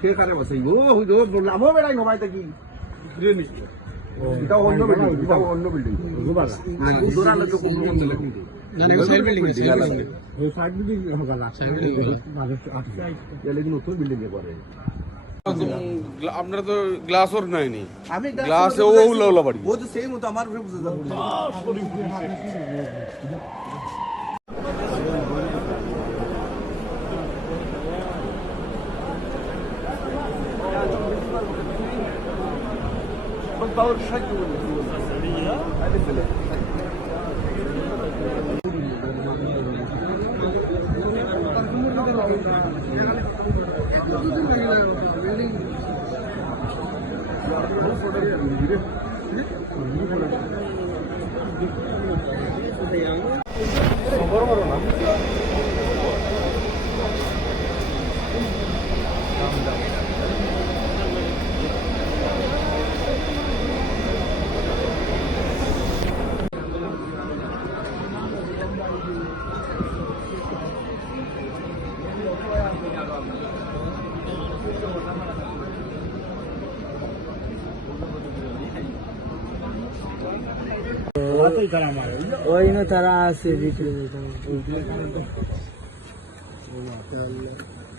কে কারে বসে ও হইলো লাভ বেড়াই নবাই কি এটা অন্য বিল্ডিং এটা অন্য বিল্ডিং গোবালা না দোরালে তো কোন কোন দিলে জানেন সাইড বিল্ডিং ওই সাইড বিল্ডিং হোগালা সাইড বিল্ডিং মানে আছে এলে নতুন বিল্ডিং এ পড়ে আপনারা তো গ্লাস ওর নাইনি আমি গ্লাস ও ওলা বাড়ি ও তো সেম তো আমার উপরে বুঝে যাবো Power shake you ওই না তারা আছে ভিতরে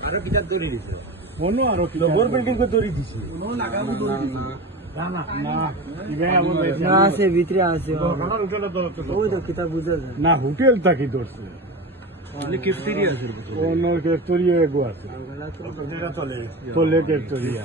আরো কিটা দড়ি দিছে মনো আরো কি বড় বিল্ডিং কো দড়ি দিছে মনো লাগাবো দড়ি না না না ইবে আমল না আছে ভিতরে আছে আমার হোটেলে দরতে ওই তো কিতা বুঝা যায় না হোটেল তাকি দরছে মানে কেফটেরিয়া আছে অন্য কেফটেরিয়া গো আছে না চলে কেফটেরিয়া